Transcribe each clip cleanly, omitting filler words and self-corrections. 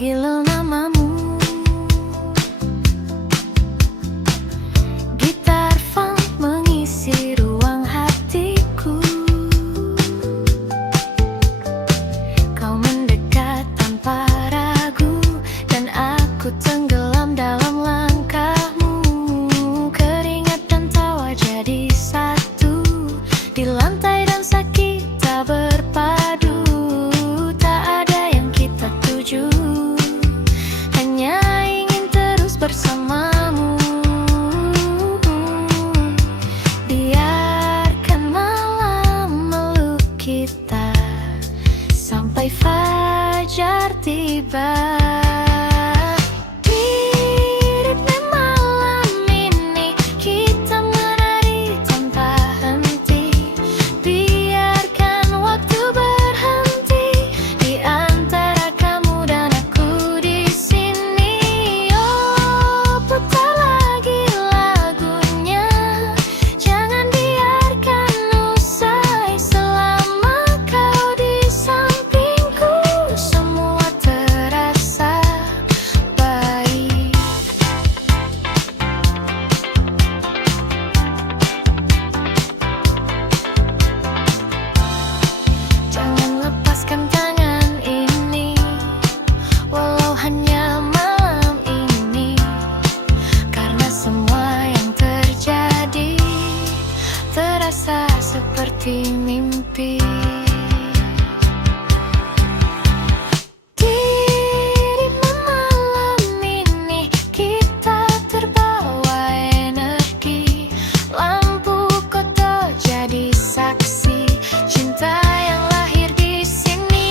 Panggil namamu. Gitar funk mengisi ruang hatiku. Kau mendekat tanpa ragu, dan aku tenggelam dalam langkahmu. Keringat dan tawa jadi satu, di lantai dansa kita berpadu. Tak ada yang kita tuju, hanya ingin terus bersamamu. Biarkan malam meluk kita sampai fajar tiba. Seperti mimpi. Di malam ini kita terbawa energi. Lampu kota jadi saksi cinta yang lahir di sini.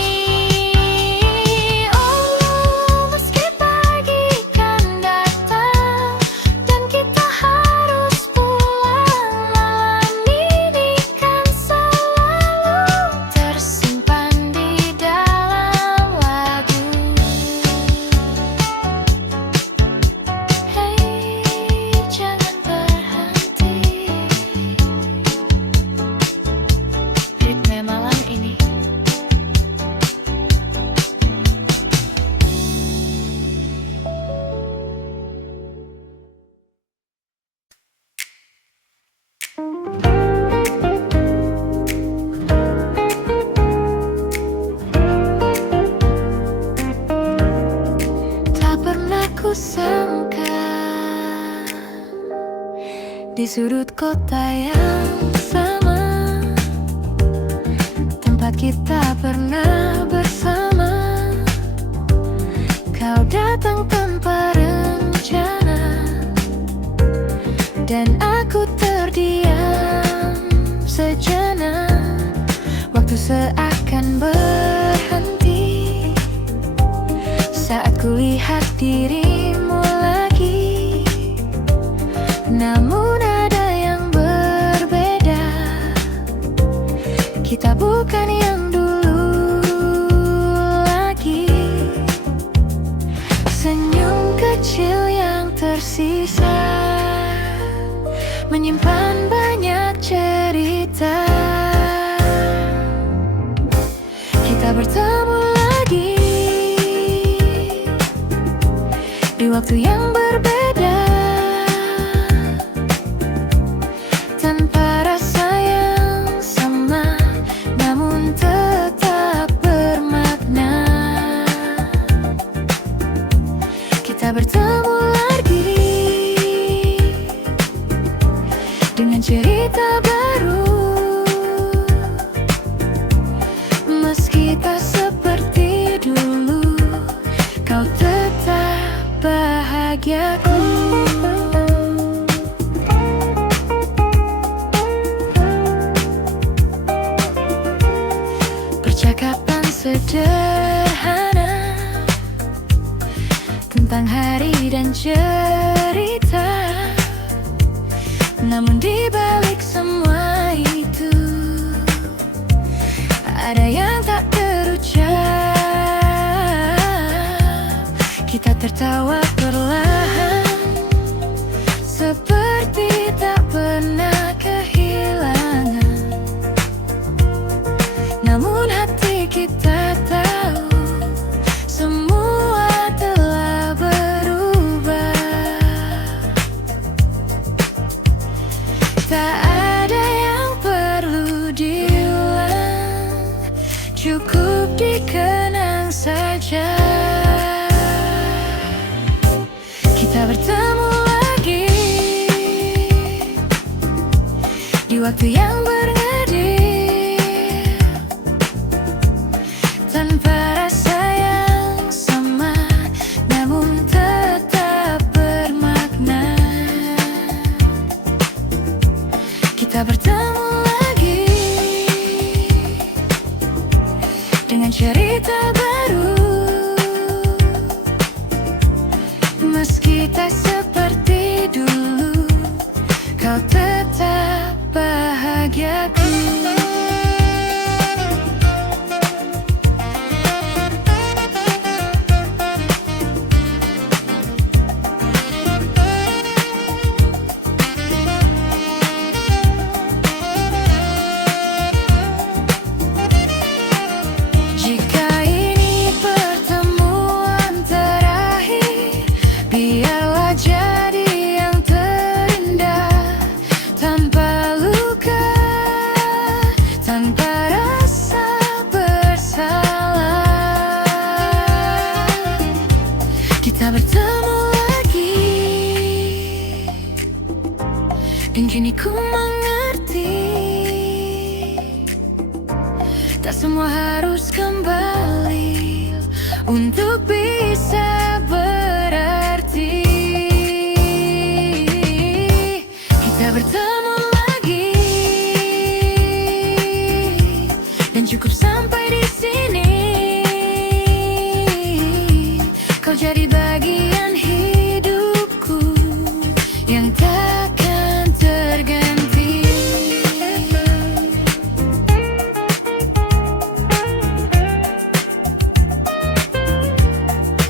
Oh, meski pagi kan datang dan kita harus pulang, malam ini tersimpan di dalam lagu. Hei, jangan berhenti. Ritme malam ini. Kusangka di sudut kota yang sama, tempat kita pernah bersama, kau datang tanpa rencana, dan aku terdiam sejenak. Waktu seakan berhenti saat kulihat dirimu lagi. Namun ada yang berbeda, kita bukan yang dulu lagi. Senyum kecil yang tersisa menyimpan banyak cerita. Kita bertemu lagi di waktu yang berbeda, tanpa rasa yang sama, namun tetap bermakna. Kita bertemu lagi dengan cerita baru, meski tak seperti dulu, kau tetap bahagiaku. Percakapan sederhana tentang hari dan cerita, namun di balik semua itu ada yang tak terucap. Kita tertawa perlahan, seperti tak pernah kehilangan. Namun hati kita tahu semua Kita bertemu lagi di waktu yang bernadil, tanpa rasa yang sama, namun tetap bermakna. Kita bertemu lagi dengan cerita baru, meski tak seperti dulu, kau tetap bahagiaku. Jika ini pertemuan terakhir, biarlah jadi yang terindah, tanpa luka, tanpa rasa bersalah. Kita bertemu lagi, dan kini ku mengerti, tak semua harus kembali untuk bisa berarti. Kita bertemu lagi, dan cukup sampai di sini. Kau jadi bagian hidupku yang takkan terganti.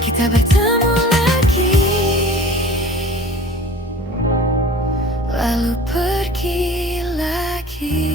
Kita bertemu lagi, lalu pergi lagi.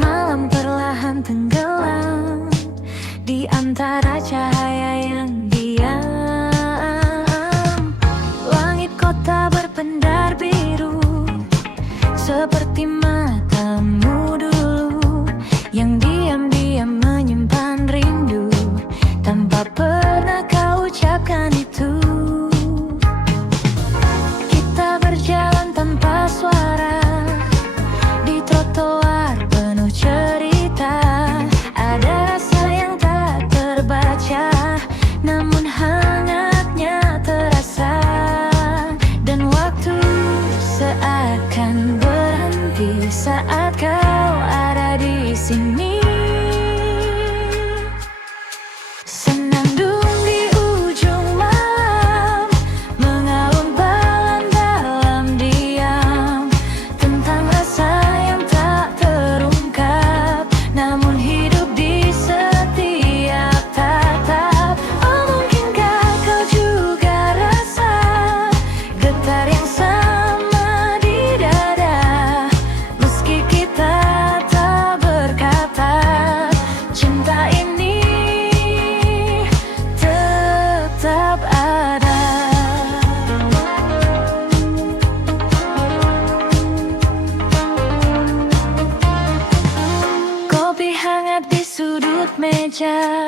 Malam perlahan tenggelam di antara cahaya yang diam. Langit kota berpendar biru, seperti matamu dulu yang diam-diam menyimpan rindu, tanpa pernah kau ucapkan itu. Kita berjalan tanpa suara di trotoar penuh cerita. Ada rasa yang tak terbaca, namun hangatnya terasa. Dan waktu seakan berhenti saat kau ada di sini. Senandung di ujung malam, mengalun balan dalam diam, tentang rasa yang tak terungkap, namun hidup di setiap tatap. Oh, mungkinkah kau juga rasa getar yang sama di dada, meski kita tak berkata, cinta ini tetap ada. Kopi hangat di sudut meja,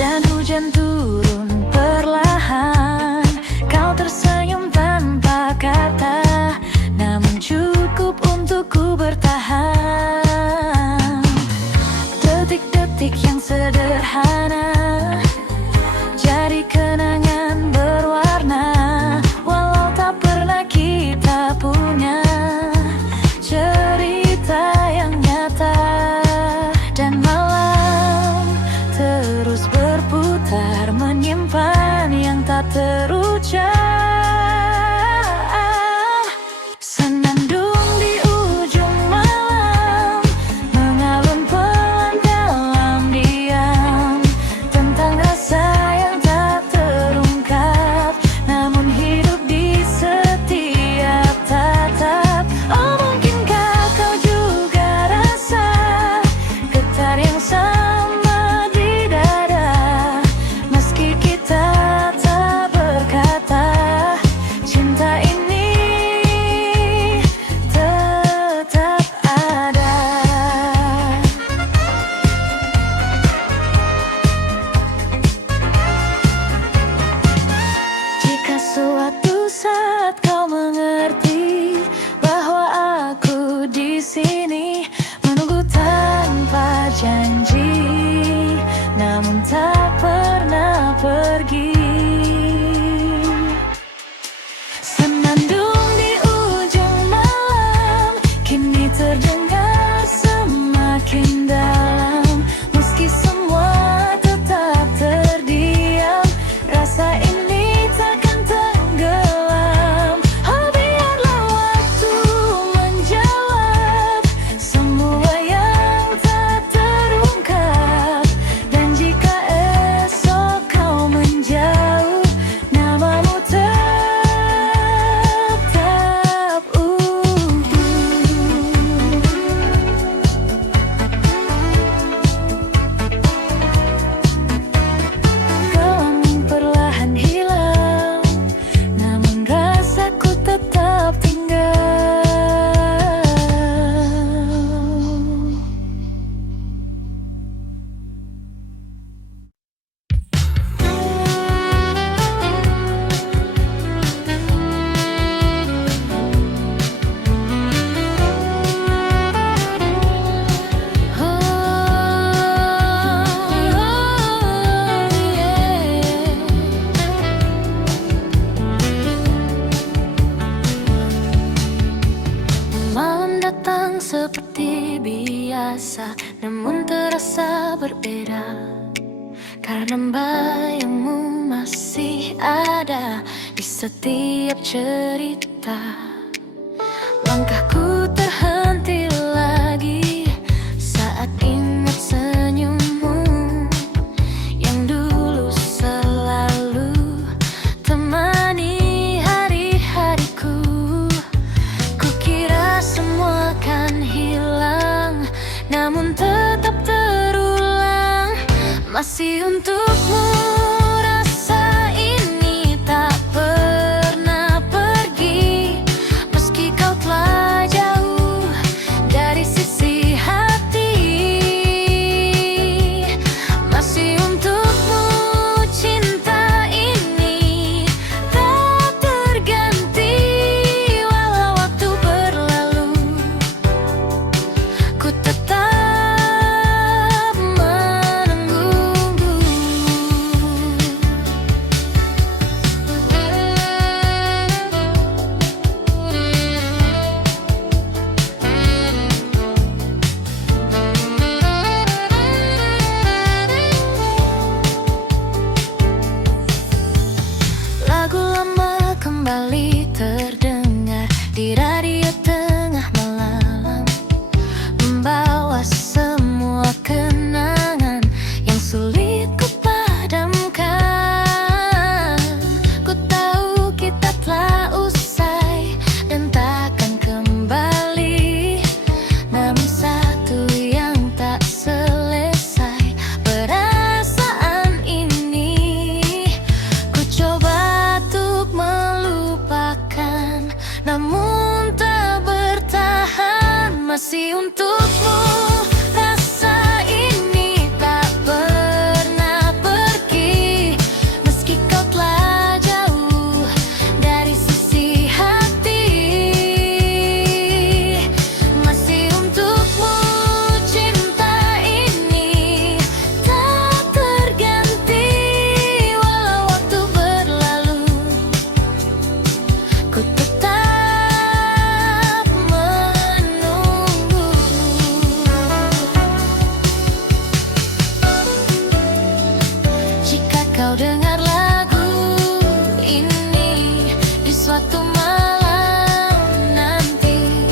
dan hujan turun perlahan. Kau tersenyum tanpa kata, namun cukup untuk ku bertahan. Detik-detik yang sederhana jadi kenangan berwarna, walau tak pernah kita punya cerita yang nyata. Dan malam terus berputar menyinari terdengar semakin dalam. Meski semua tetap terdiam, rasa ini takkan tenggelam. Oh, biarlah waktu menjawab semua yang tak terungkap. Dan jika esok kau menjauh, namamu tetap Gelombang perlahan hilang, namun rasaku tetap tinggal. Malam datang seperti biasa, namun terasa berbeda, karena bayangmu masih ada di setiap cerita. Langkahku terhenti lagi saat ingat senyummu yang dulu selalu temani hari-hariku. Kukira semua kan hilang, namun tetap terulang. Masih untukmu rasa ini tak pernah pergi, meski kau telah jauh dari sisi hati. Masih untukmu cinta ini tak terganti, walau waktu berlalu, ku tetap menunggu. Lagu lama kembali terdengar di radio tengah malam, membawa semua kenangan yang sulit ku padamkan. Ku tahu kita telah usai dan takkan kembali, namun satu yang tak selesai, perasaan ini. Ku coba untuk melupakan, namun tak bertahan. Masih untukmu rasa ini tak pernah pergi, meski kau telah jauh dari sisi hati. Masih untukmu cinta ini tak terganti, walau waktu berlalu, ku tetap menunggu. Jika kau dengar lagu ini di suatu malam nanti,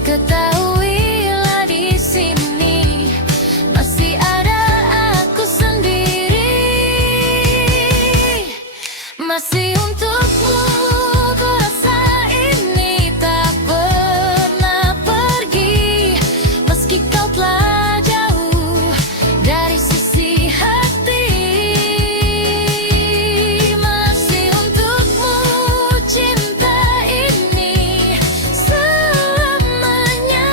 ketahuilah di sini masih ada aku sendiri. Masih untukmu ku rasa ini tak pernah pergi, meski kau telah jauh dari sisi hati. Masih untukmu cinta ini selamanya.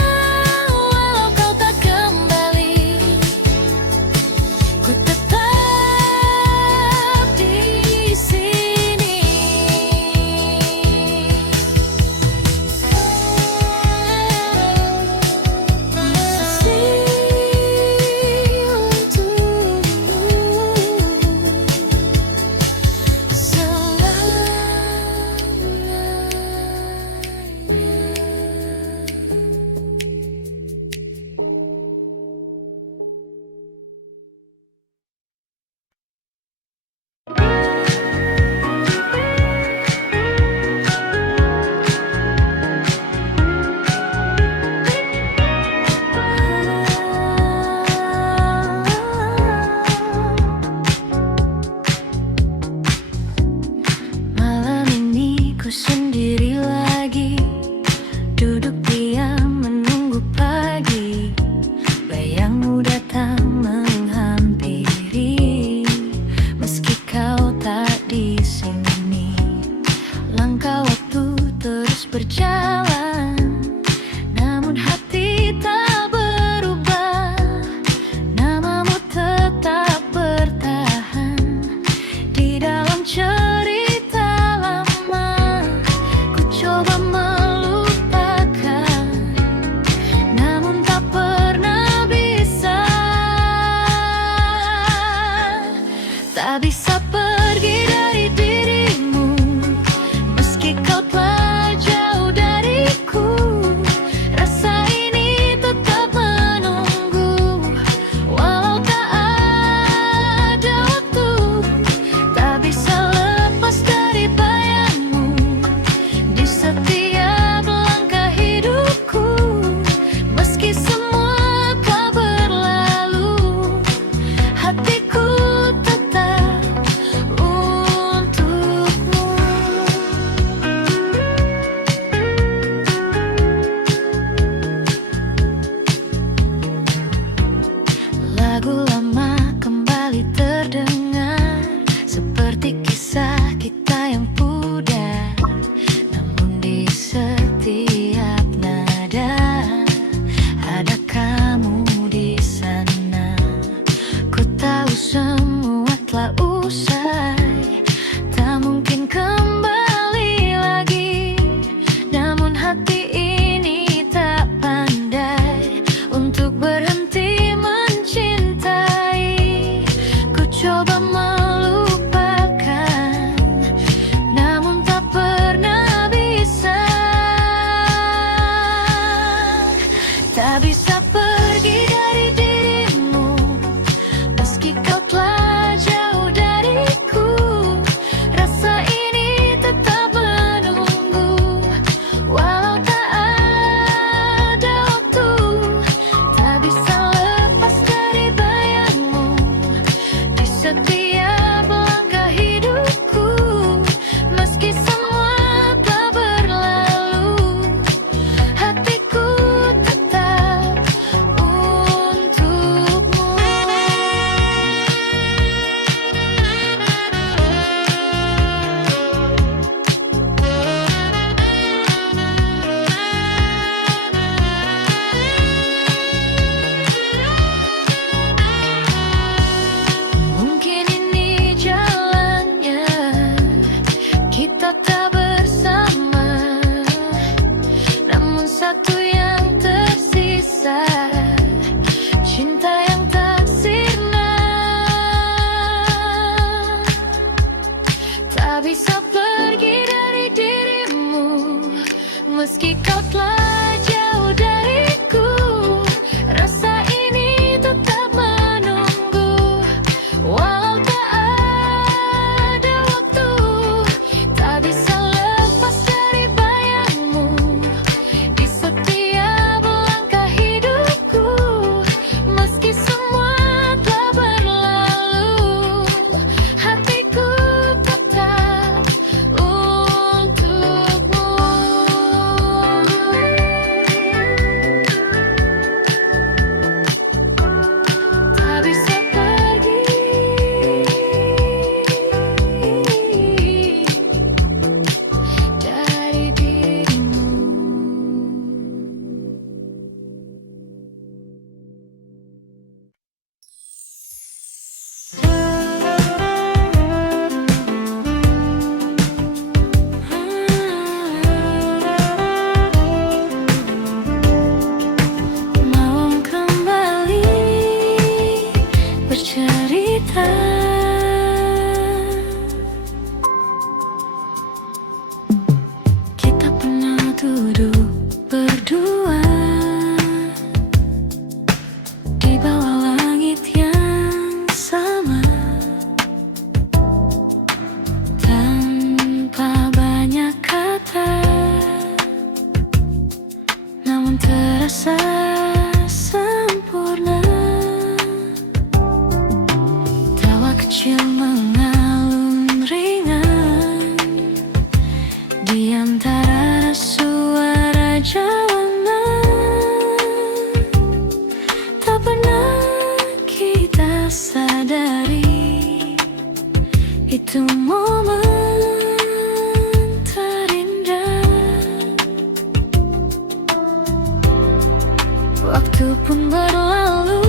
Waktu pun berlalu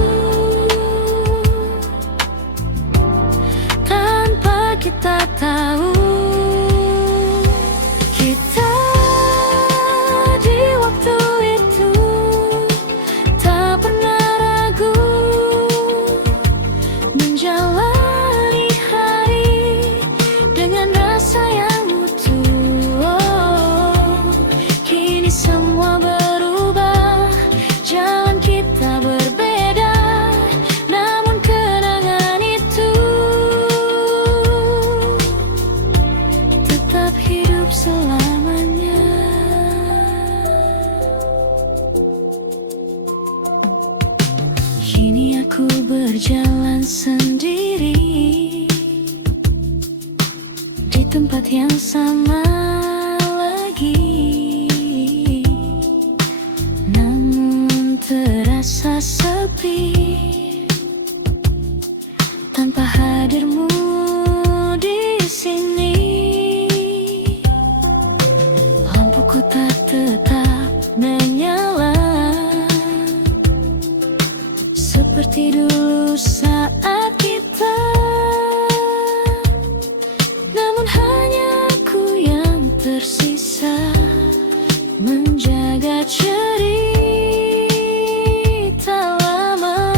tanpa kita tahu. Kita di waktu itu tak pernah ragu menjalani hari dengan rasa yang utuh. Oh, kini semua berubah, jalan kita berbeda, namun kenangan itu tetap hidup selamanya. Kini aku berjalan sendiri di tempat yang sama lagi, namun terasa sepi tanpa hadirmu di sini. Lampuku tak tetap menyala seperti dulu saat kita, namun hanya aku yang tersisa menjaga cerita lama.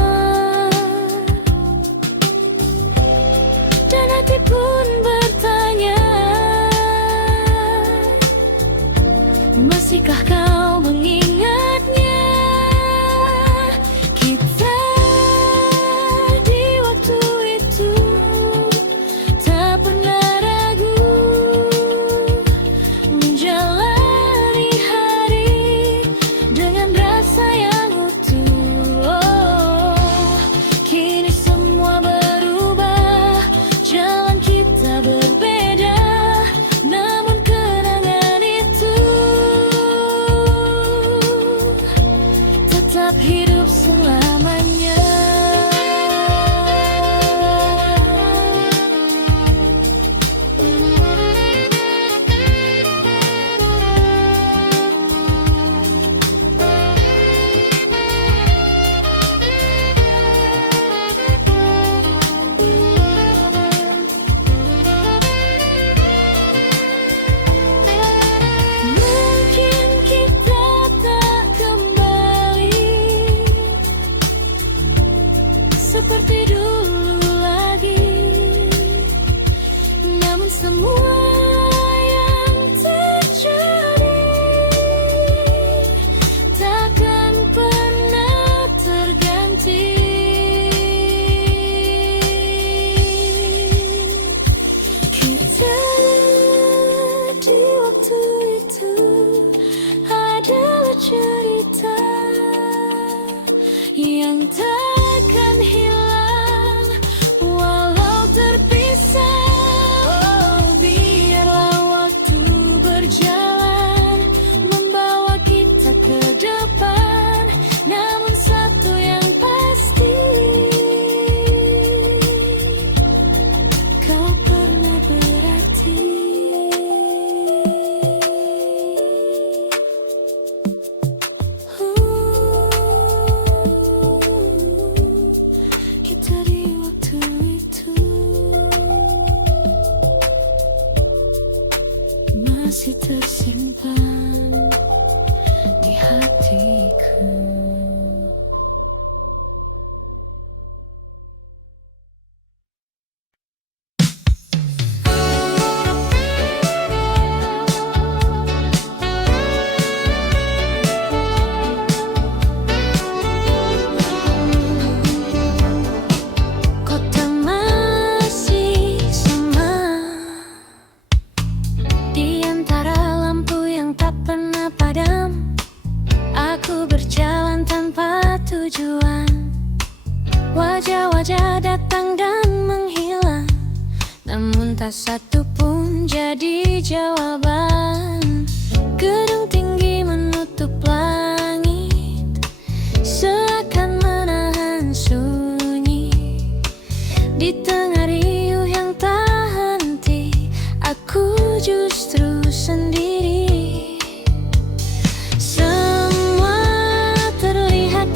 Dan hati pun bertanya, masihkah kau mengingatnya? Kita di waktu itu tak pernah ragu menjalani hari dengan rasa yang utuh. Oh, kini semua berubah, jalan kita berbeda, namun kenangan itu tetap hidup selamanya. Mungkin kita tak kembali seperti dulu lagi, namun semua yang terjadi takkan pernah terganti. Kita di waktu itu adalah cerita yang takkan hilang walau terpisah. Oh, biarlah waktu berjalan membawa kita ke depan, namun satu yang pasti, kau pernah berarti. Kita di waktu itu masih tersimpan di hatiku. Kota masih sama, di antara lampu yang tak pernah padam. Aku berjalan tanpa tujuan, wajah-wajah datang dan menghilang, namun tak satu pun jadi jawaban. Gedung tinggi menutup langit, seakan menahan sunyi. Di tengah riuh yang tak henti, aku justru sendiri. Semua terlihat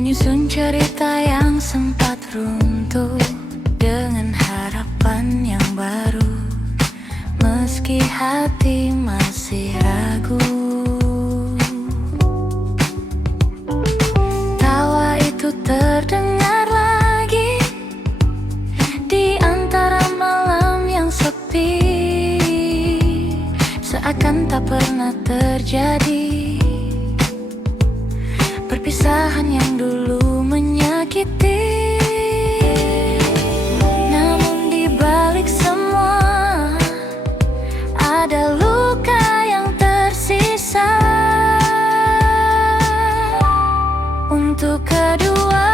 menyusun cerita yang sempat runtuh dengan harapan yang baru, meski hati masih ragu. Tawa itu terdengar lagi di antara malam yang sepi, seakan tak pernah terjadi perpisahan yang dulu menyakiti. Namun di balik semua ada luka yang tersisa. Untuk kedua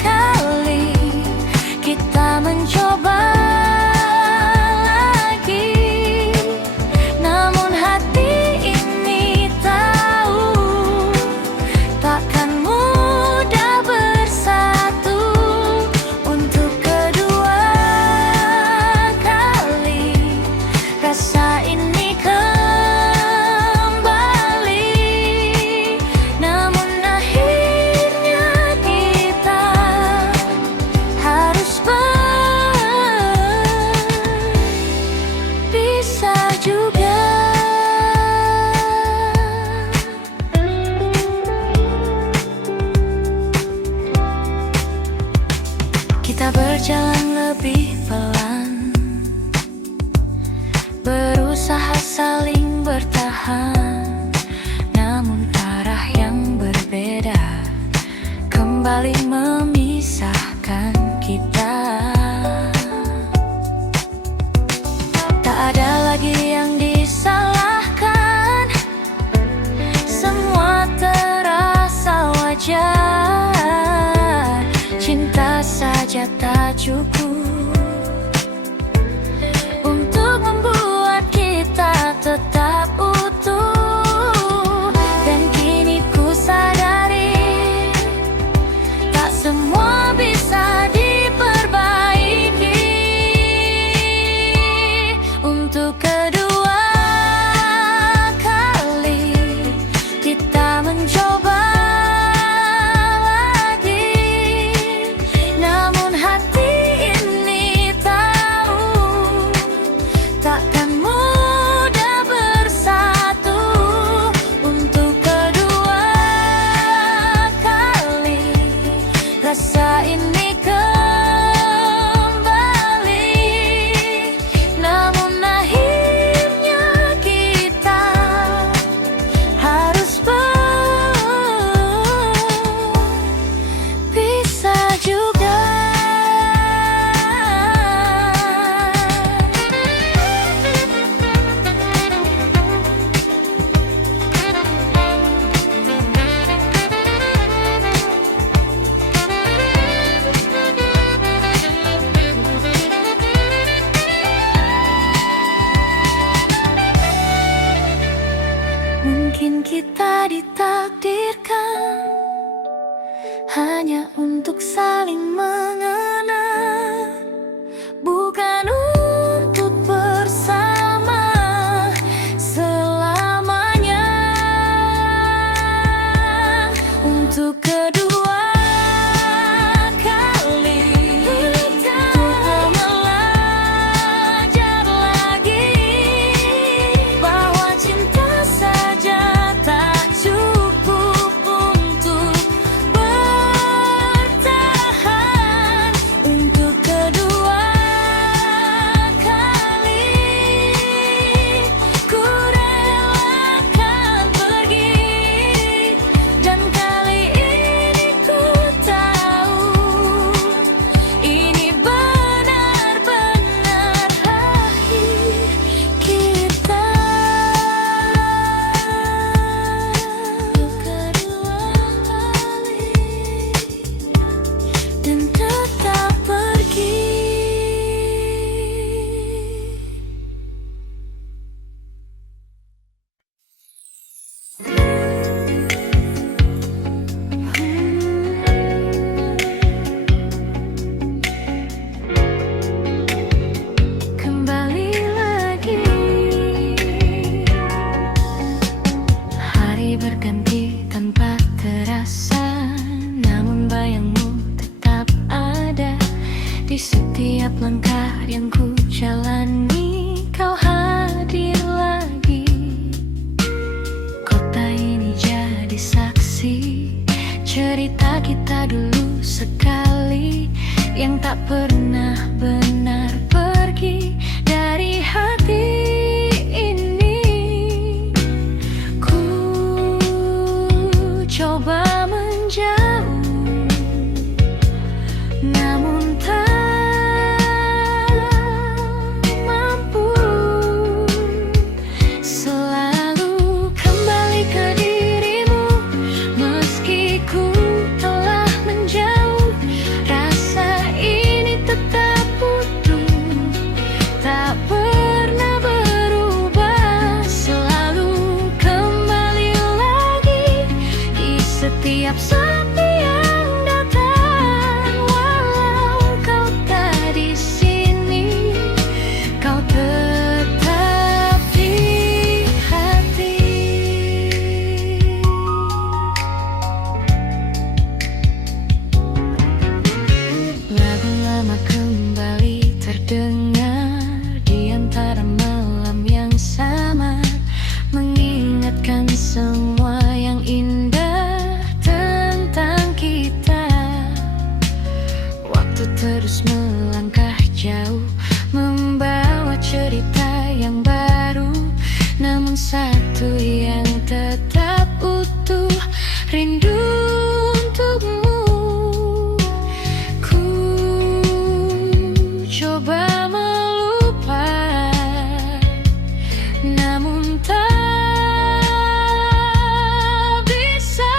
kali kita mencoba lagi, namun hati ini tahu takkan mudah bersatu. Untuk kedua kali rasa ini kembali, namun akhirnya kita harus berpisah juga. Kita berjalan lebih pelan, berusaha saling bertahan, namun arah yang berbeda kembali memisahkan kita. Tak ada lagi yang disalahkan, semua terasa wajar. Cinta saja tak cukup untuk membuat kita tetap utuh. Dan kini ku sadari tak semua bisa diperbaiki. Untuk kedua kali kita mencoba lagi, namun hati ini tahu takkan mudah bersatu. Untuk kedua kali rasa ini kembali, namun akhirnya kita harus berpisah juga. Mungkin kita ditakdirkan hanya untuk saling mengenal, bukan untuk bersama selamanya. Untuk kedua kali untuk belajar lagi bahwa cinta saja tak cukup untuk bertahan. yang tak pernah benar pergi dari hati ini. Ku coba menjauh, namun tak mampu. Selalu kembali ke dirimu, meski ku telah menjauh. Rasa ini tetap utuh, tak pernah berubah. Selalu kembali lagi di setiap sepi yang datang. Walau kau tak di sini, kau tetap di hati. Lagu lama kembali terdengar di antara malam yang samar, mengingatkan semua yang indah tentang kita. Waktu terus melangkah jauh, membawa cerita yang baru, namun satu yang tetap utuh, rindu untukmu. Ku coba melupakan, namun tak bisa.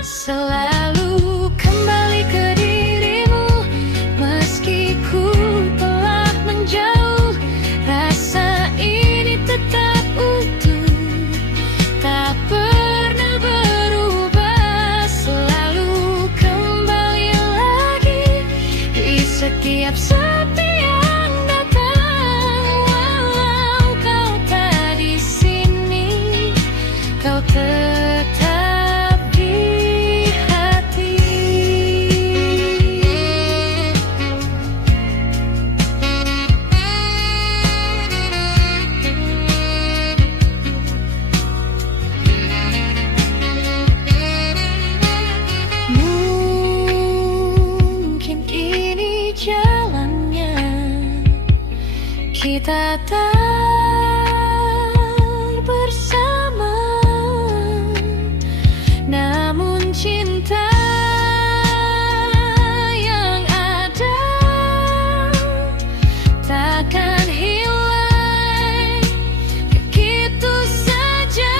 Selalu kembali ke dirimu, meski ku telah menjauh. Rasa ini tetap utuh, tak pernah berubah. Selalu kembali lagi di setiap sepi yang datang. Walau kau tak di sini, kau tetap di hati. Mungkin ini jalannya, kita tak bersama, namun cinta yang ada takkan hilang begitu saja.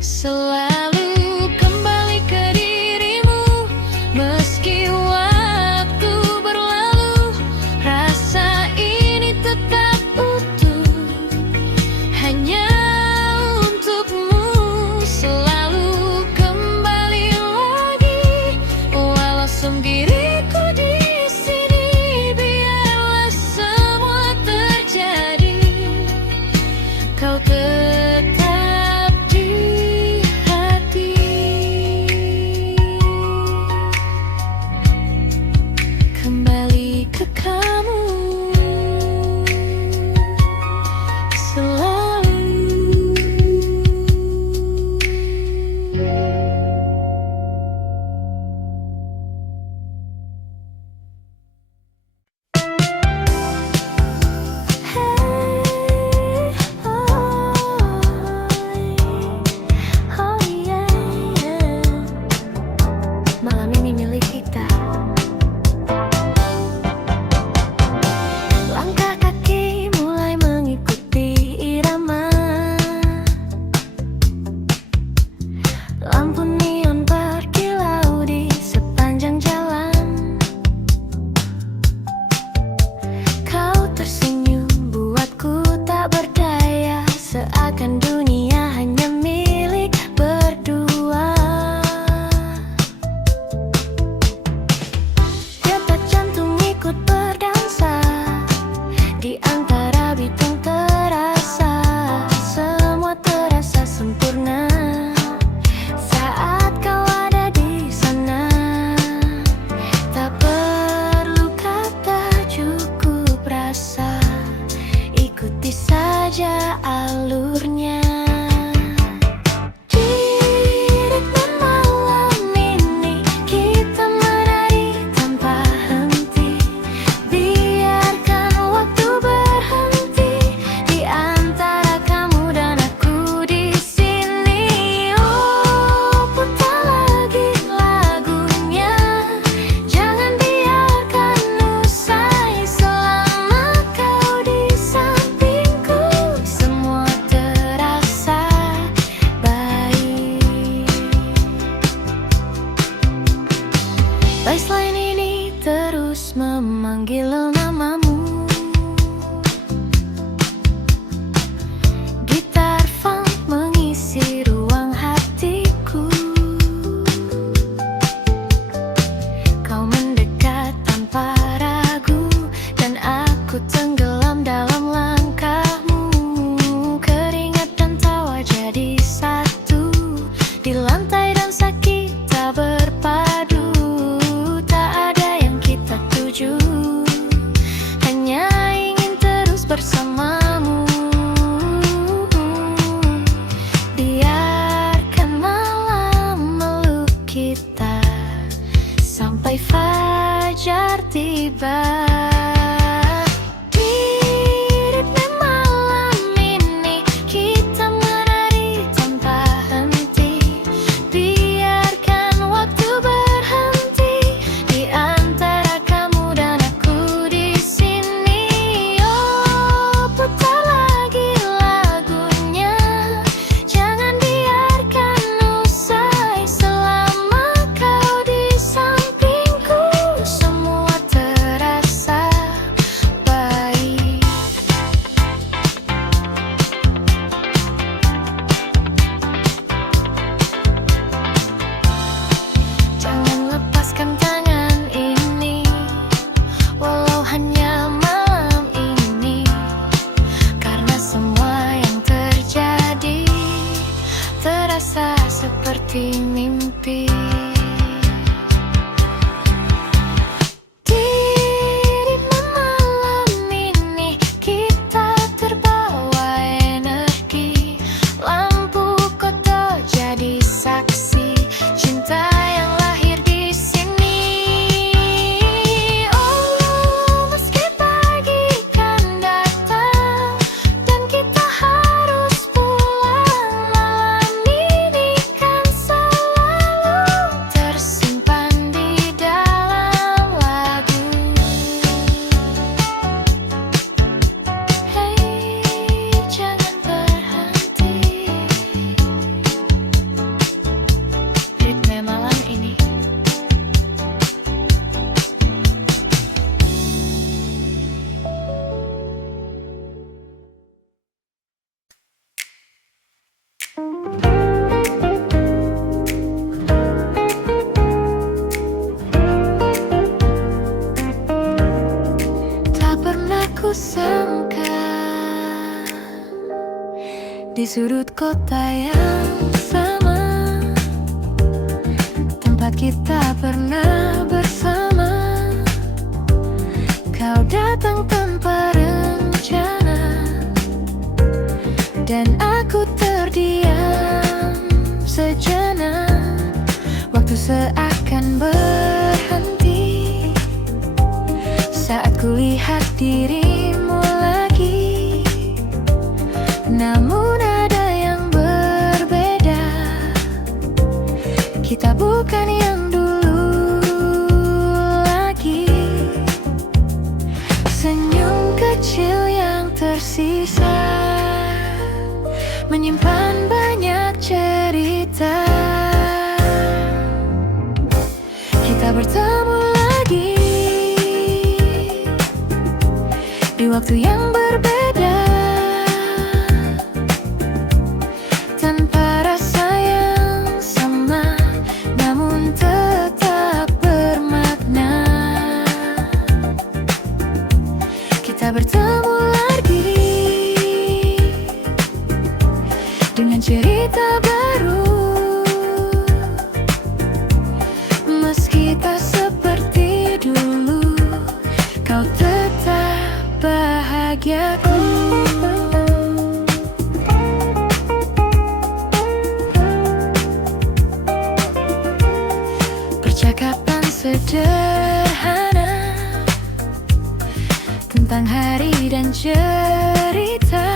Selalu kembali ke dirimu, meski waktu berlalu. Rasa ini tetap utuh, hanya untukmu. Selalu kembali lagi, walau sendiriku di sini. Biarlah semua terjadi, kau tetap di hati. Kembali ke kamu selalu. Malam ini milik kita. Langkah kaki mulai mengikuti irama, lampu neon berkilau di sepanjang jalan. Kau tersenyum buatku tak berdaya, seakan dunia hanya milik berdua. Detak jantung ikut berdansa di antara bitung, terasa semua terasa sempurna saat kau ada di sana. Tak perlu kata, cukup rasa, ikuti saja alurnya. Di bersamamu. Biarkan malam meluk kita sampai fajar tiba. Terasa seperti mimpi. Di malam ini kita terbawa energi. Lampu kota jadi saksi cinta yang lahir di sini. Oh, meski pagi kan datang dan kita harus pulang, malam ini kan selalu tersimpan di dalam lagu. Hei, jangan berhenti. Ritme malam ini. Tak pernah kusangka di sudut kota yang sama tempat kita pernah bersama. Kau datang tanpa rencana dan aku terdiam sejenak. Waktu seakan berhenti saat kulihat dirimu lagi. Namun ada yang berbeda, kita bukan yang dulu lagi. Senyum kecil yang tersisa menyimpan banyak cerita. Kita bertemu lagi di waktu yang berbeda, tanpa rasa yang sama, namun tetap bermakna. Kita bertemu lagi dengan cerita baru, meski tak seperti dulu, kau tetap bahagiaku. Percakapan sederhana tentang hari dan cerita,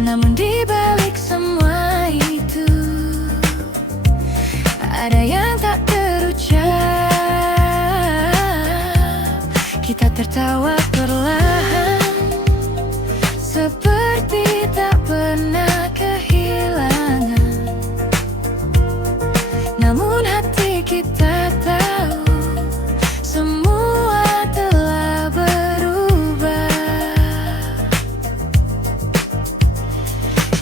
namun di balik semua itu ada yang tak terucap. Kita tertawa perlahan seperti tak pernah kehilangan. Namun hati kita tahu semua telah berubah.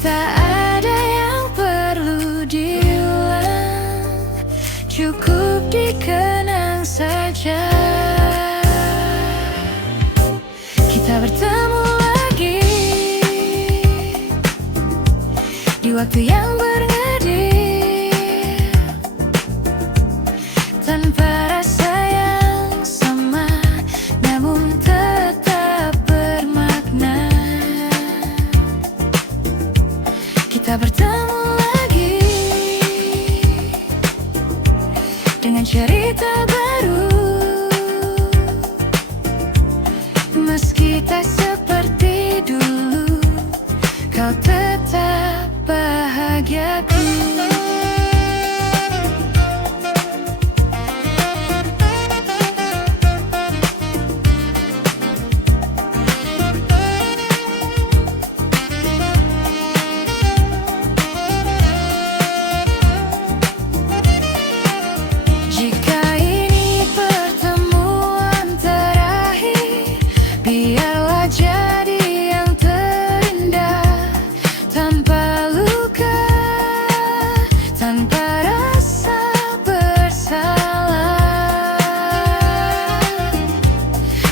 Tak ada yang perlu diulang, cukup dikenang saja. Kita bertemu lagi di waktu yang berngedip, tanpa rasa yang sama, namun tetap jadi yang terindah, tanpa luka, tanpa rasa bersalah.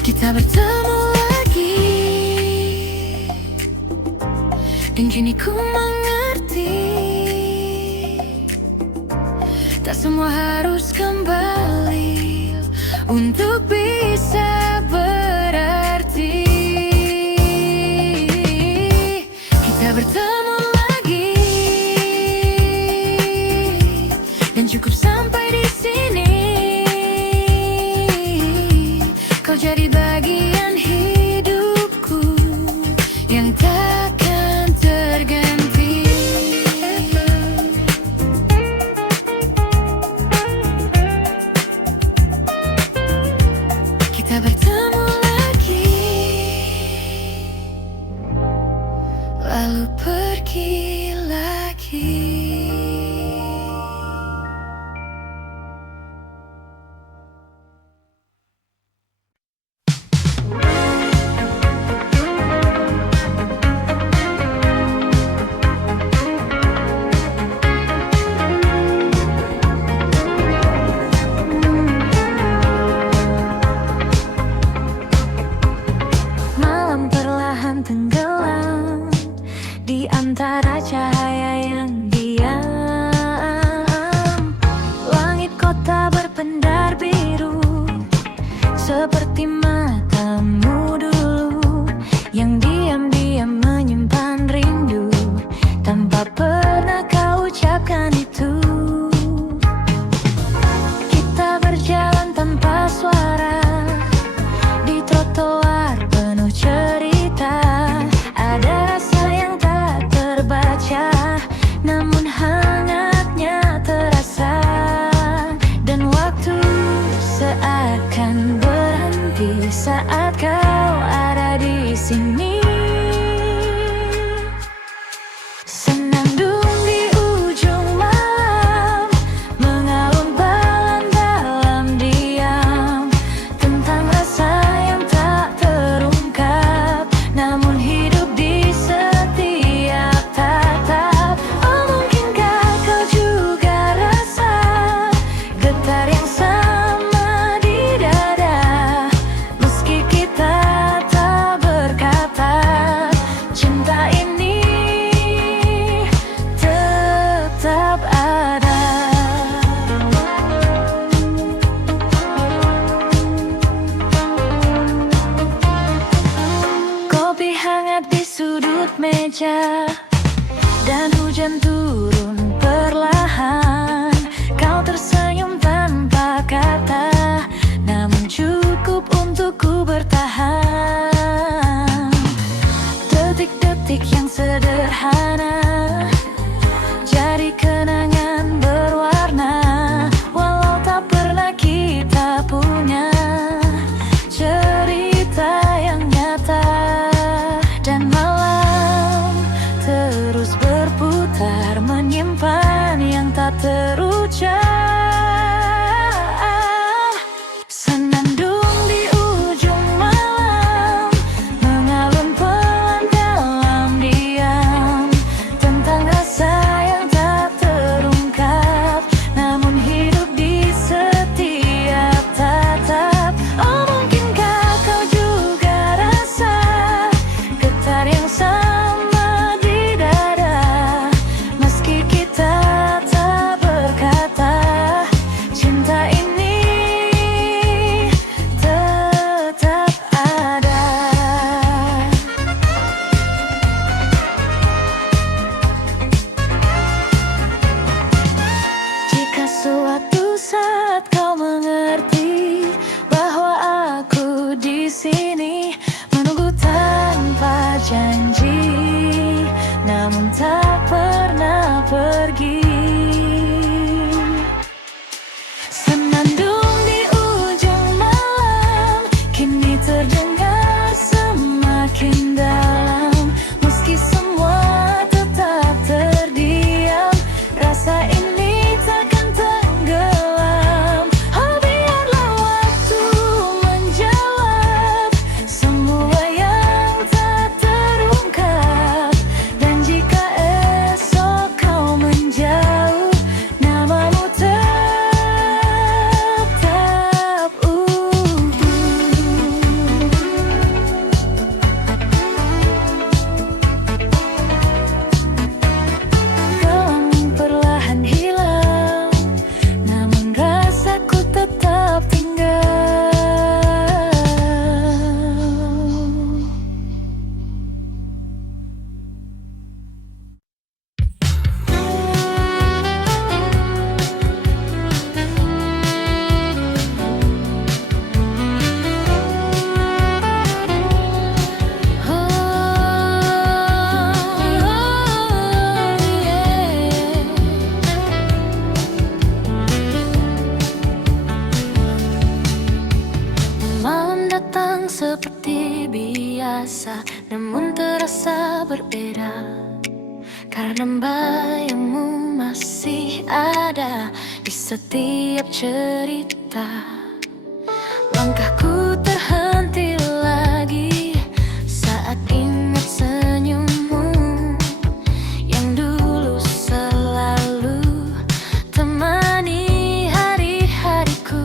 Kita bertemu lagi, dan kini ku mengerti, tak semua harus kembali untuk bisa berarti. Kita bertemu lagi, dan cukup sampai di sini. Kau jadi bagian hidupku yang takkan terganti. Kita bertemu lagi, lalu pergi lagi. Malam perlahan tenggelam di antara cahaya yang diam. Langit kota berpendar biru, seperti matamu dulu yang diam-diam menyimpan rindu tanpa pernah kau ucapkan itu. Kita berjalan tanpa suara di trotoar penuh cerita. Ada rasa yang tak terbaca, namun hangatnya terasa. Dan waktu seakan berhenti saat kau ada di sini. Senandung di ujung malam, mengalun balan dalam diam, tentang rasa yang tak terungkap, namun hidup di setiap tatap. Oh, mungkinkah kau juga rasa getar yang sama di dada, meski kita tak berkata, cinta ini tetap ada. Kopi hangat di sudut meja, dan hujan turun perlahan. Kau tersenyum tanpa kata, namun cukup untuk ku bertahan. Detik-detik yang sederhana jadi kenangan berwarna, walau tak pernah kita punya cerita yang nyata. Dan malam terus berputar, menyimpan yang tak terucap. Senandung di ujung malam, mengalun pelan dalam diam, tentang rasa yang tak terungkap, namun hidup di setiap tatap. Oh, mungkinkah kau juga rasa getar yang sama di dada, meski kita tak berkata, cinta ini tetap ada. Jika suatu saat kau mengerti bahwa aku di sini menunggu tanpa janji, namun tak pernah pergi. Senandung di ujung malam, kini terdengar semakin dalam, meski semua tetap terdiam. Rasa ini takkan tenggelam. Oh, biarlah waktu menjawab semua yang biasa, namun terasa berbeda. Karena bayangmu masih ada di setiap cerita. Langkahku terhenti lagi saat ingat senyummu yang dulu selalu temani hari-hariku.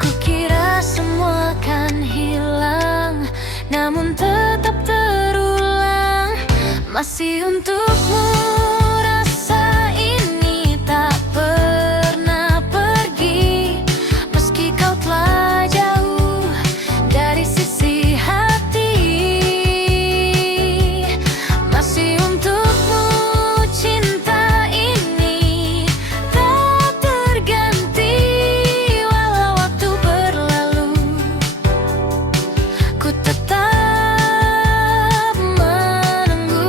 Kukira semua kan hilang, namun tetap terulang. Masih untukmu rasa ini tak pernah pergi, meski kau telah jauh dari sisi hati. Masih untukmu cinta ini tak terganti, walau waktu berlalu, ku tetap menunggu.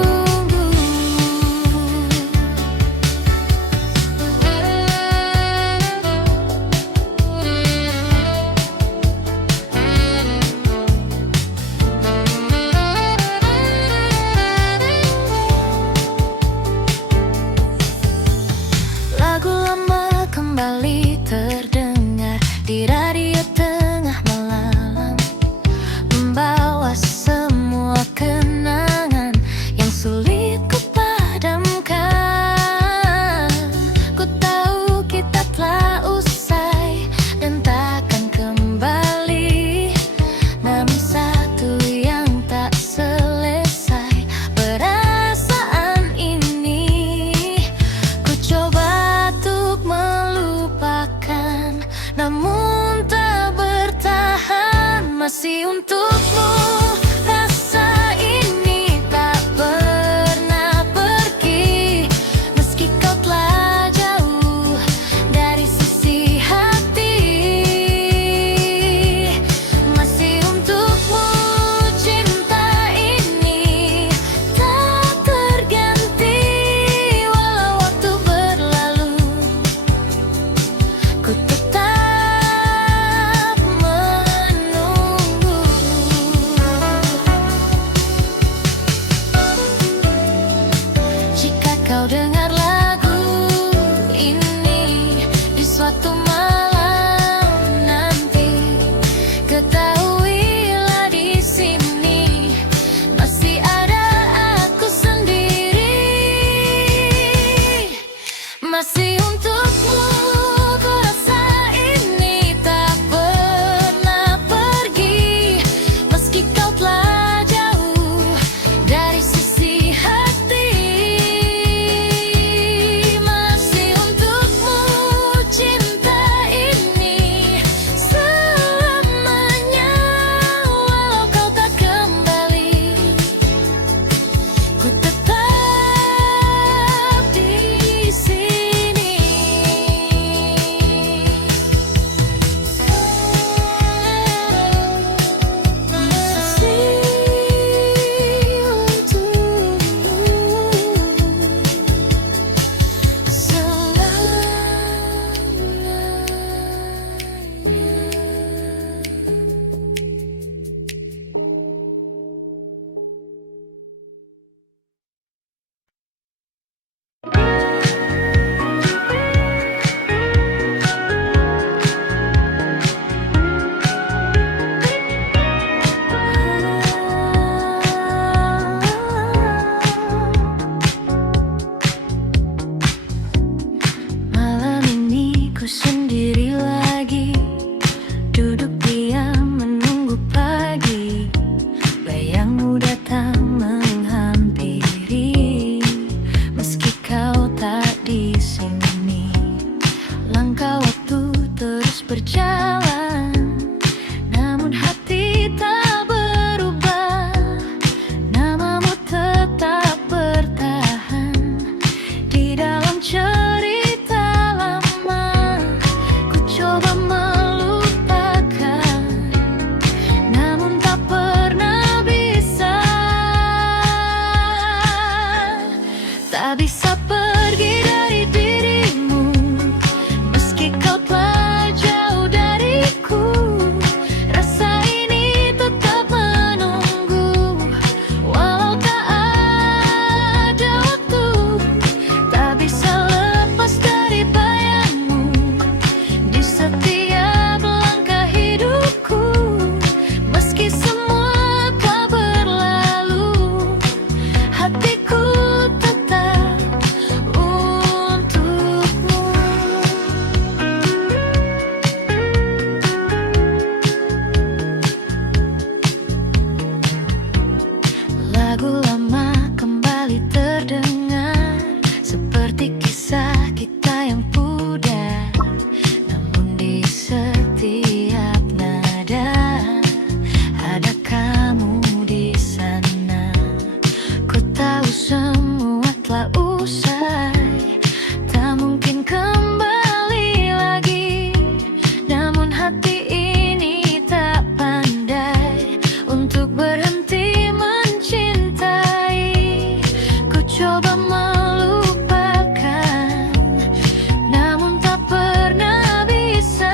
Lagu lama kembali terdengar, seperti kisah kita yang pudar. Namun di setiap nada ada kamu di sana. Ku tahu semua telah usai, tak mungkin kembali lagi. Namun hati ini tak pandai untuk berhenti mencintai. Ku coba melupakan, namun tak pernah bisa.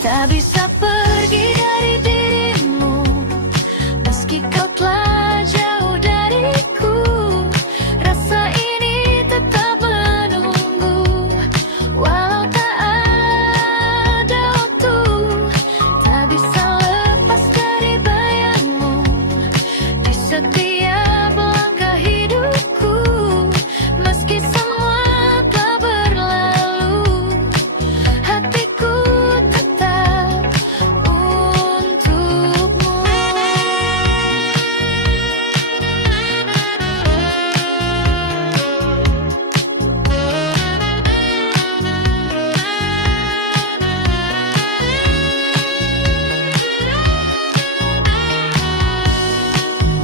Tak bisa pergi dari dirimu, meski kau telah jauh dariku. Rasa ini tetap menunggu, walau tak ada waktu. Tak bisa lepas dari bayangmu di setiap langkah hidupku. Meski semua telah berlalu, hatiku tetap untukmu.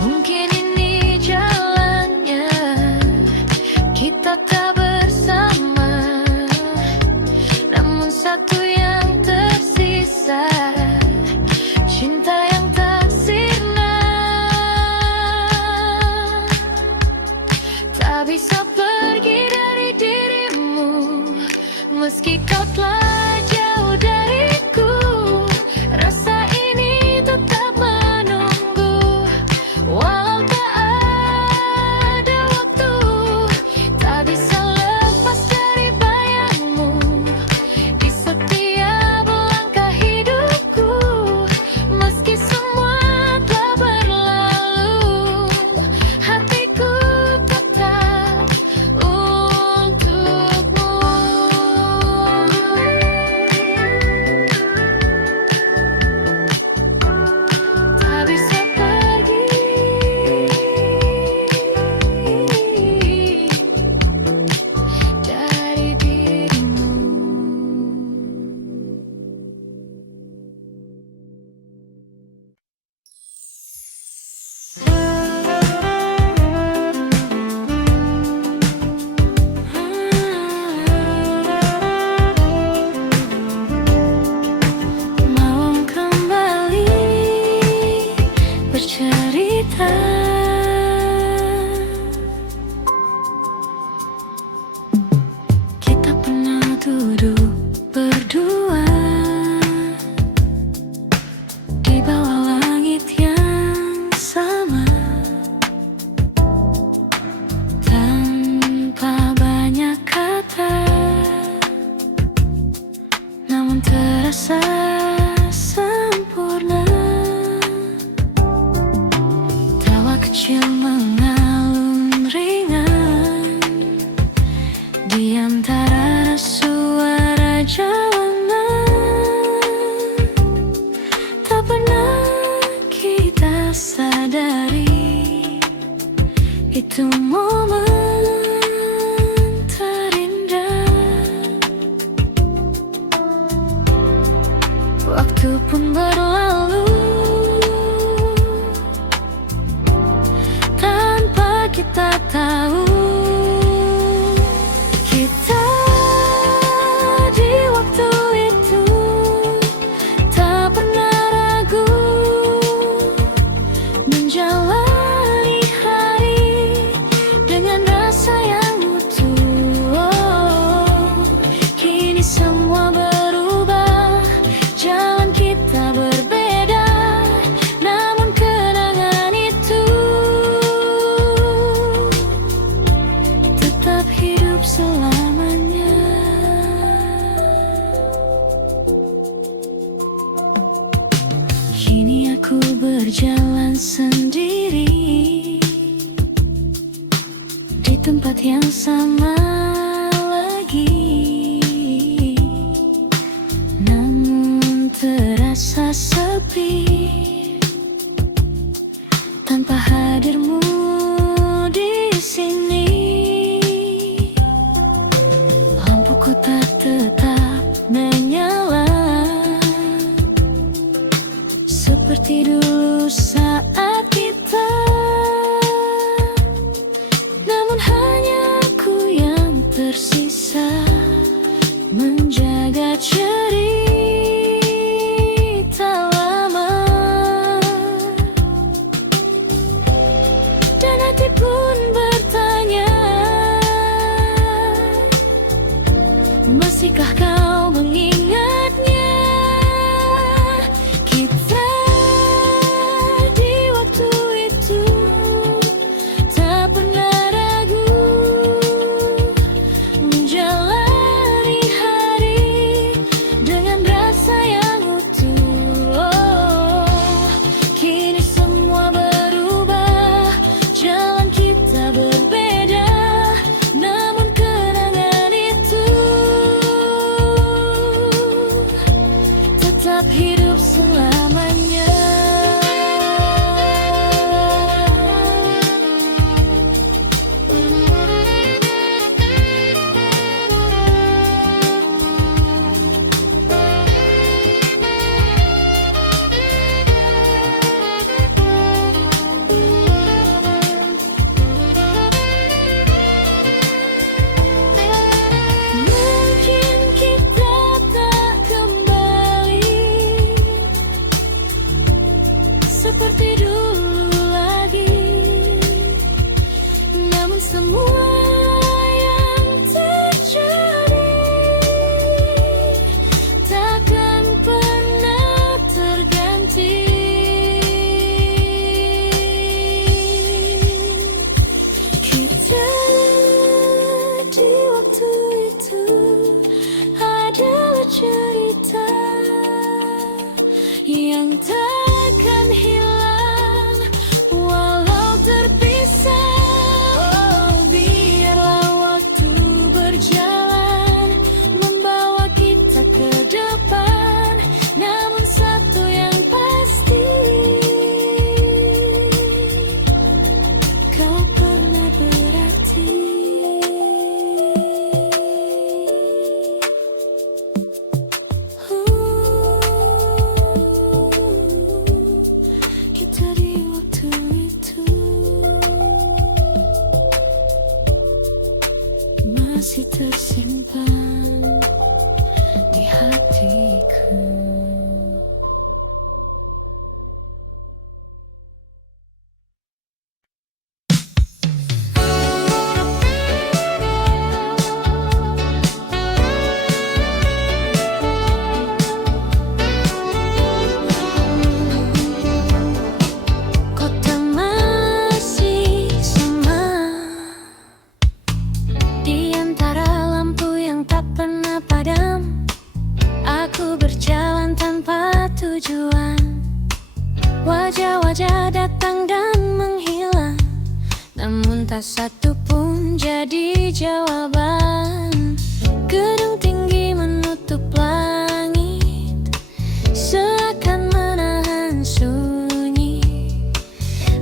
Mungkin ini jalannya, kita tak bersama. Namun satu yang tersisa, cinta yang tak sirna. Tak bisa pergi dari dirimu, meski kau telah jauh dariku. Rasa ini tetap menunggu, walau tak ada waktu. Tak bisa lepas dari bayangmu di setiap langkah hidupku. Meski semua telah berlalu, hatiku tetap untukmu. Tak bisa pergi dari dirimu. Mau kembali bercerita, kita pernah duduk berdua di bawah langit yang sama, tanpa banyak kata, namun terasa sempurna. Tawa kecil mengalun ringan di antara suara jalanan. Tak pernah kita sadari, itu momen terindah. Waktu pun berlalu tanpa kita tahu. Kita di waktu itu tak pernah ragu menjalani hari dengan rasa yang utuh. Oh, kini semua berubah, jalan kita berbeda, namun kenangan itu tetap hidup selamanya. Kini aku berjalan sendiri di tempat yang sama lagi, namun terasa sepi. tanpa hadirmu di sini. Lampuku tak tetap menyala seperti dulu saat kita. Namun hanya aku yang tersisa menjaga cerita lama. Dan hati pun bertanya, masihkah kau mengingatnya? Kita di waktu itu tak pernah ragu menjalani hari dengan rasa yang utuh. Oh, kini semua berubah, jalan kita berbeda, namun kenangan itu tetap hidup selamanya. Mungkin kita tak kembali seperti dulu lagi, namun semua yang terjadi takkan pernah terganti. Kita di waktu itu adalah cerita yang takkan hilang walau terpisah. Oh, biarlah waktu berjalan membawa kita ke depan, namun satu yang pasti, kau pernah berarti. Kita di waktu itu masih tersimpan di hatiku. Kota masih sama, di antara lampu yang tak pernah padam. Aku berjalan tanpa tujuan, wajah-wajah datang dan menghilang, namun tak satu pun jadi jawaban. Gedung tinggi menutup langit, seakan menahan sunyi.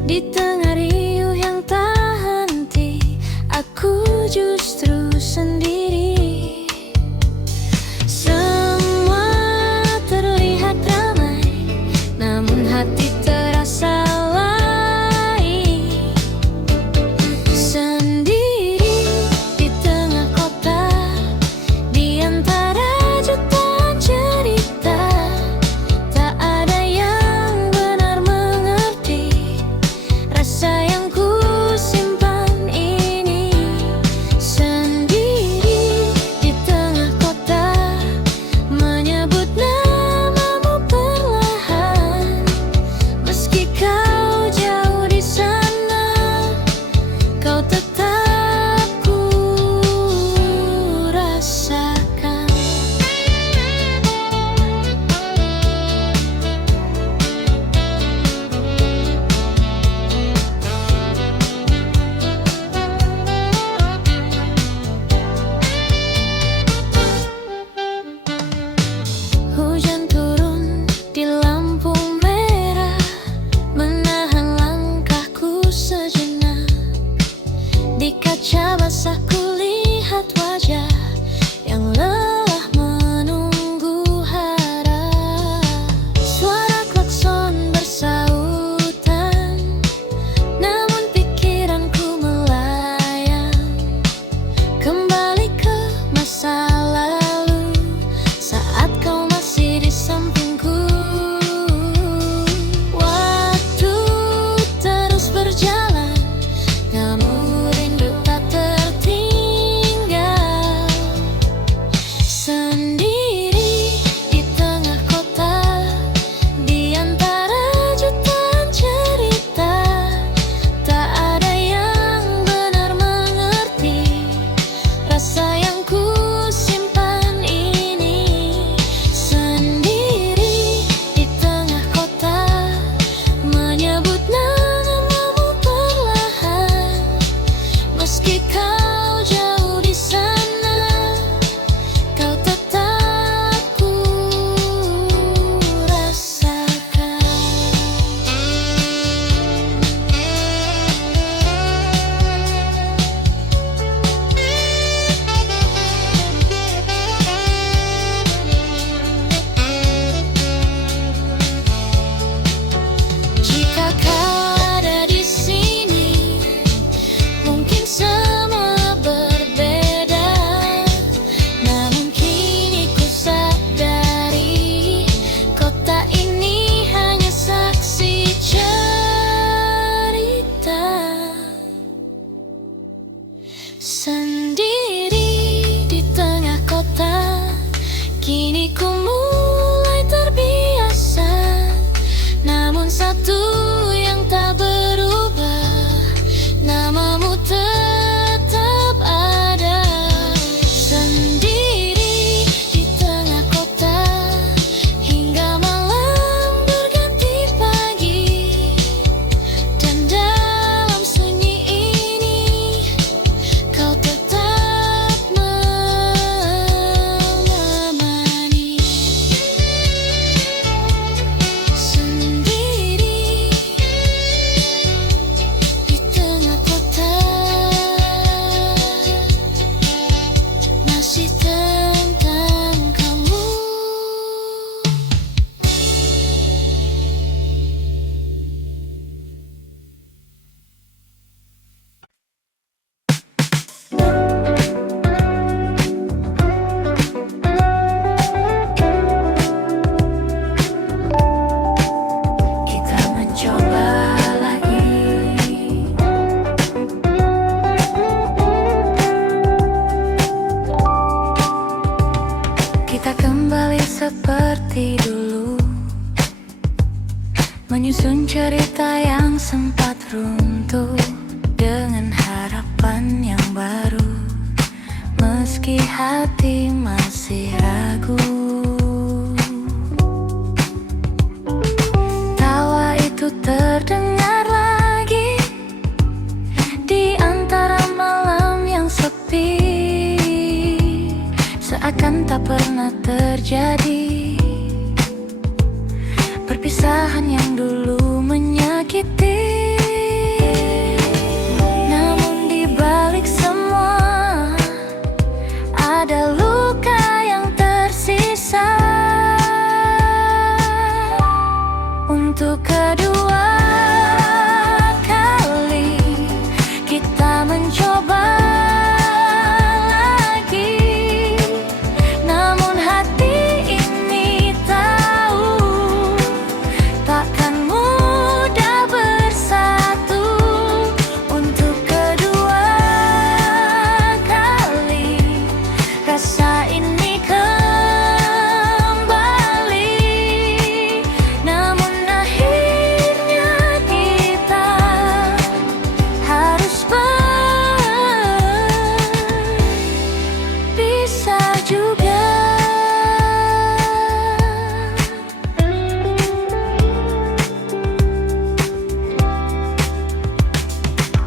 Di tengah riuh yang tak henti, aku justru sendiri. Semua terlihat ramai, namun hati terasa lain. Sendiri di tengah kota, di antara jutaan cerita, tak ada yang benar mengerti rasa yang ku simpan ini. Sendiri di tengah kota, menyebut namamu perlahan, satu yang tak berubah, namamu tetap ada. Sendiri di tengah kota, hingga malam berganti pagi. Dan dalam sunyi ini, kau tetap menemani. Sendiri di tengah kota, masih tentang kamu. Kita mencoba lagi. Kita kembali seperti dulu, menyusun cerita yang sempat runtuh dengan harapan yang baru. Meski hati masih ragu, tawa itu terdengar lagi di antara malam yang sepi, seakan tak pernah terjadi. Perpisahan yang dulu menyakiti, namun di balik semua ada luka yang tersisa. Untuk kedua kali kita mencoba lagi, namun hati ini tahu takkan mudah bersatu. Untuk kedua kali rasa ini kembali, namun akhirnya kita harus berpisah juga.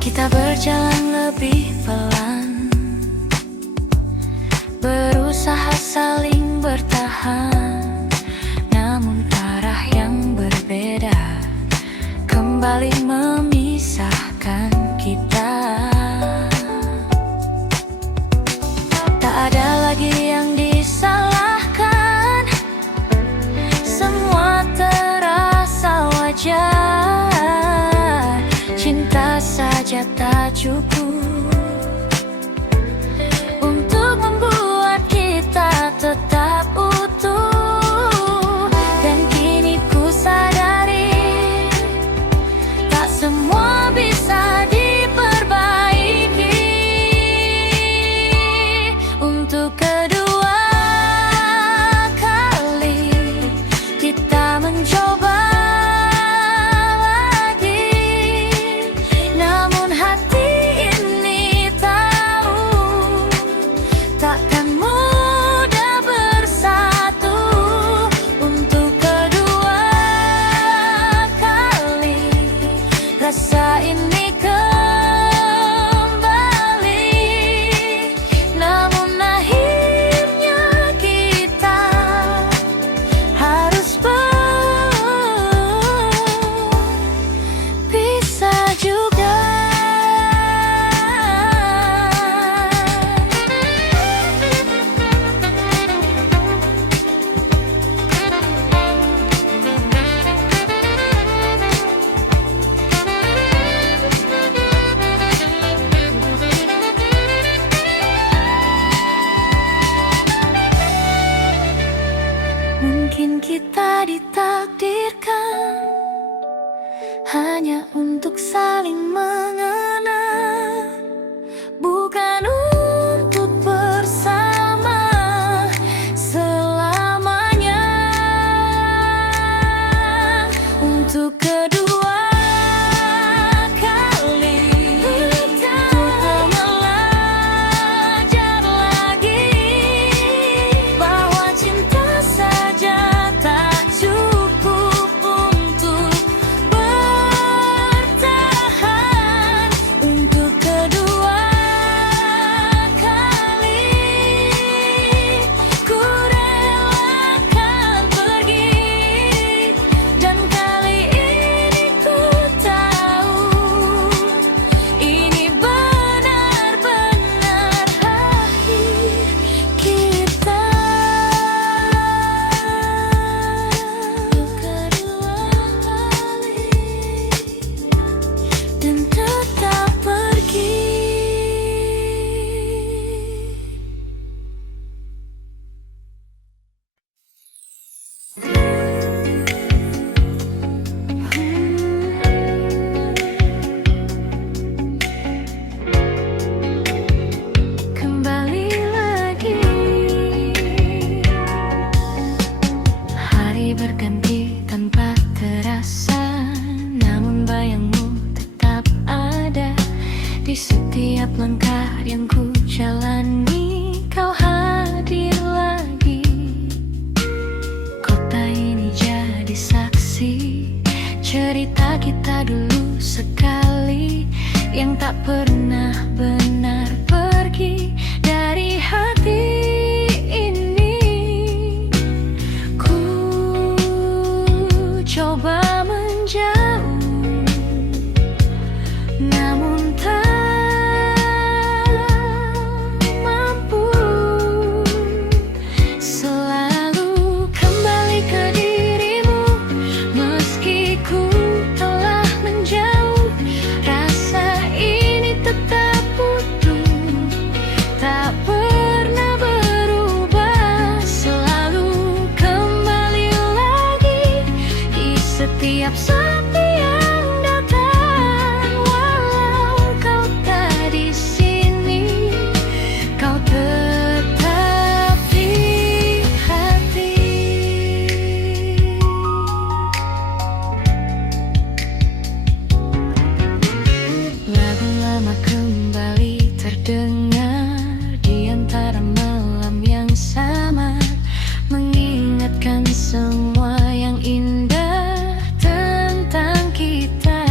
Kita berjalan lebih pelan, berusaha saling bertahan, namun arah yang berbeda kembali memisahkan kita. Tak ada lagi yang disalahkan, semua terasa wajar. Cinta saja tak cukup untuk membuat kita tetap utuh. Dan kini ku sadari, tak semua bisa diperbaiki. Untuk kedua kali kita mencoba lagi, namun hati ini tahu takkan mudah bersatu. Untuk kedua kali rasa ini kembali, namun akhirnya kita harus berpisah juga. Mungkin kita ditakdirkan hanya untuk saling mengenal, bukan untuk bersama selamanya. Untuk Untuk kedua kali ku belajar lagi bahwa cinta saja tak cukup untuk bertahan. Untuk kedua kali ku relakan pergi, dan kali ini ku tahu ini benar-benar akhir kita. Kedua kali dan tetap pergi. Kembali lagi, hari berganti tanpa terasa, namun bayangmu tetap ada di setiap langkah yang ku jalani. Kau hadir lagi, kota ini jadi saksi cerita kita dulu sekali yang tak pernah benar pergi dari hati ini. Ku coba menjauh, namun tak mampu. Selalu kembali ke dirimu, meski ku telah menjauh. Rasa ini tetap utuh, tak pernah berubah. Selalu kembali lagi di setiap sepi yang datang. Walau kau tak di sini, kau tetap di hati. Lagu lama kembali terdengar di antara malam yang sama, mengingatkan semua yang indah tentang kita.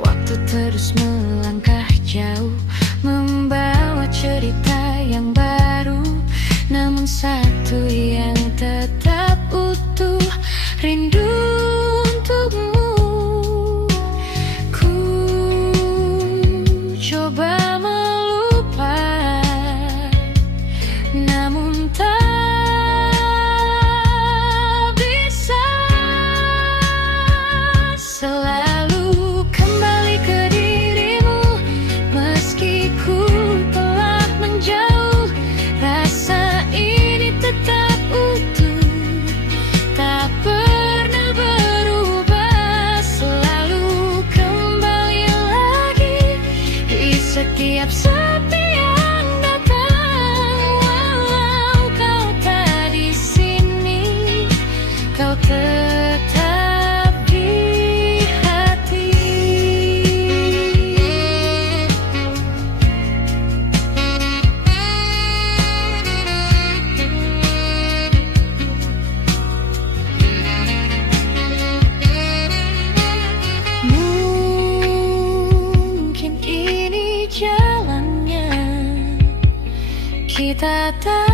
Waktu terus melangkah jauh, membawa cerita yang baru, namun satu yang tetap utuh, rindu untukmu. Ku coba melupakan, namun tak bisa. Selalu kembali ke dirimu, meski ku telah menjauh. Rasa ini tetap utuh, tak pernah berubah. Selalu kembali lagi di setiap sepi yang datang. Walau kau tak di sini, kau tetap di hati. Mungkin ini jalannya, kita tak